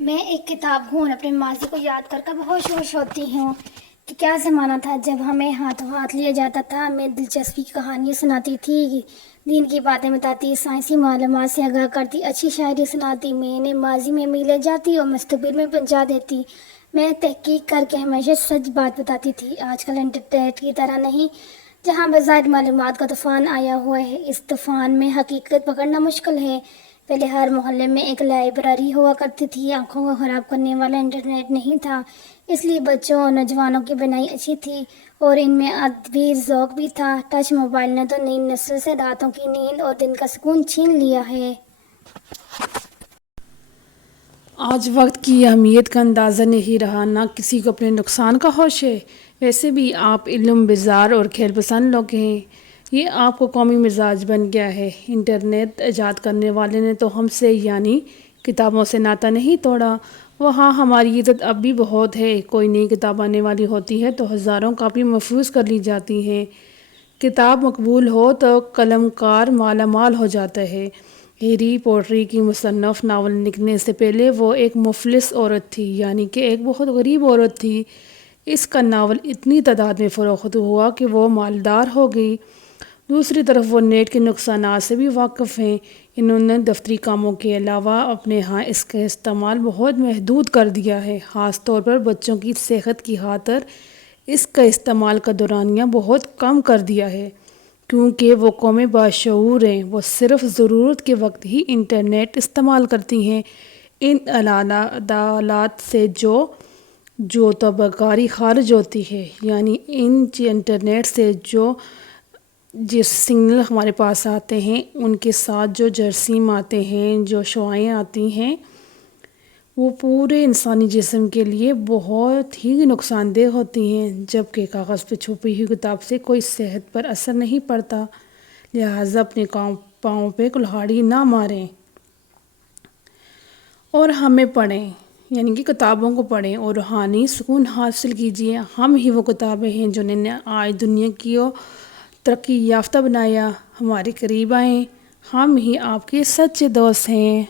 میں ایک کتاب ہوں اور اپنے ماضی کو یاد کر کر بہت خوش ہوتی ہوں کہ کیا زمانہ تھا جب ہمیں ہاتھوں ہاتھ لیا جاتا تھا، ہمیں دلچسپی کی کہانیاں سناتی تھی، دین کی باتیں بتاتی، سائنسی معلومات سے آگاہ کرتی، اچھی شاعری سناتی، میں نے ماضی میں لے جاتی اور مستقبل میں پہنچا دیتی۔ میں تحقیق کر کے ہمیشہ سچ بات بتاتی تھی۔ آج کل انٹرنیٹ کی طرح نہیں، جہاں بظاہر معلومات کا طوفان آیا ہوا ہے، اس طوفان میں حقیقت پکڑنا مشکل ہے۔ پہلے ہر محلے میں ایک لائبریری ہوا کرتی تھی، آنکھوں کو خراب کرنے والا انٹرنیٹ نہیں تھا، اس لیے بچوں اور نوجوانوں کی بنائی اچھی تھی اور ان میں ادبی ذوق بھی تھا۔ ٹچ موبائل نے تو نئی نسل سے راتوں کی نیند اور دن کا سکون چھین لیا ہے۔ آج وقت کی اہمیت کا اندازہ نہیں رہا، نہ کسی کو اپنے نقصان کا ہوش ہے۔ ویسے بھی آپ علم بیزار اور کھیل پسند لوگ ہیں، یہ آپ کو قومی مزاج بن گیا ہے۔ انٹرنیٹ ایجاد کرنے والے نے تو ہم سے یعنی کتابوں سے ناطہ نہیں توڑا۔ وہاں ہماری عزت اب بھی بہت ہے۔ کوئی نئی کتاب آنے والی ہوتی ہے تو ہزاروں کاپی محفوظ کر لی جاتی ہیں۔ کتاب مقبول ہو تو قلم کار مالا مال ہو جاتا ہے۔ ہیری پوٹر کی مصنف ناول لکھنے سے پہلے وہ ایک مفلس عورت تھی، یعنی کہ ایک بہت غریب عورت تھی۔ اس کا ناول اتنی تعداد میں فروخت ہوا کہ وہ مالدار ہو گئی۔ دوسری طرف وہ نیٹ کے نقصانات سے بھی واقف ہیں۔ انہوں نے دفتری کاموں کے علاوہ اپنے ہاں اس کا استعمال بہت محدود کر دیا ہے، خاص طور پر بچوں کی صحت کی خاطر اس کا استعمال کا دورانیہ بہت کم کر دیا ہے، کیونکہ وہ قومیں باشعور ہیں۔ وہ صرف ضرورت کے وقت ہی انٹرنیٹ استعمال کرتی ہیں۔ ان عدالات سے جو تابکاری خارج ہوتی ہے، یعنی ان انٹرنیٹ سے جس سگنل ہمارے پاس آتے ہیں، ان کے ساتھ جو جراثیم آتے ہیں، جو شعاعیں آتی ہیں، وہ پورے انسانی جسم کے لیے بہت ہی نقصان دہ ہوتی ہیں، جبکہ کاغذ پہ چھپی ہوئی کتاب سے کوئی صحت پر اثر نہیں پڑتا۔ لہٰذا اپنے پاؤں پہ کلہاڑی نہ ماریں اور ہمیں پڑھیں، یعنی کہ کتابوں کو پڑھیں اور روحانی سکون حاصل کیجیے۔ ہم ہی وہ کتابیں ہیں جنہوں نے آج دنیا کو ترقی یافتہ بنایا۔ ہمارے قریب آئیں، ہم ہی آپ کے سچے دوست ہیں۔